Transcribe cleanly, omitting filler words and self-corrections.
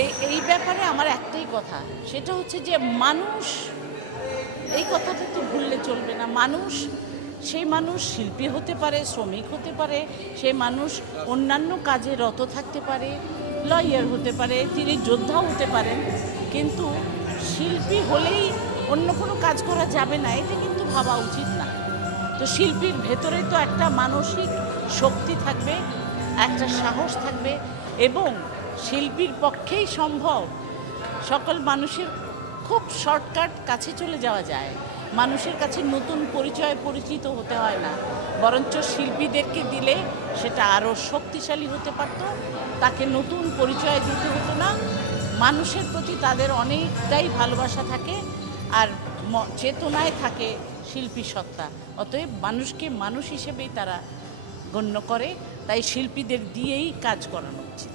এই ব্যাপারে আমার একটাই কথা, সেটা হচ্ছে যে মানুষ, এই কথাটা তো ভুললে চলবে না। মানুষ, সেই মানুষ শিল্পী হতে পারে, শ্রমিক হতে পারে, সেই মানুষ অন্যান্য কাজে রত থাকতে পারে, লয়ার হতে পারে, তিনি যোদ্ধাও হতে পারেন, কিন্তু শিল্পী হলেই অন্য কোনো কাজ করা যাবে না, এটা কিন্তু ভাবা উচিত না। তো শিল্পীর ভেতরে তো একটা মানসিক শক্তি থাকবে, একটা সাহস থাকবে, এবং শিল্পীর পক্ষেই সম্ভব সকল মানুষের খুব শর্টকাট কাছে চলে যাওয়া যায়। মানুষের কাছে নতুন পরিচয় পরিচিত হতে হয় না, বরঞ্চ শিল্পীদেরকে দিলে সেটা আরও শক্তিশালী হতে পারত, তাকে নতুন পরিচয় দিতে হতো না, মানুষের প্রতি তাদের অনেকটাই ভালোবাসা থাকে, আর চেতনায় থাকে শিল্পী সত্তা। অতএব মানুষকে মানুষ হিসেবেই তারা গণ্য করে, তাই শিল্পীদের দিয়েই কাজ করানো উচিত।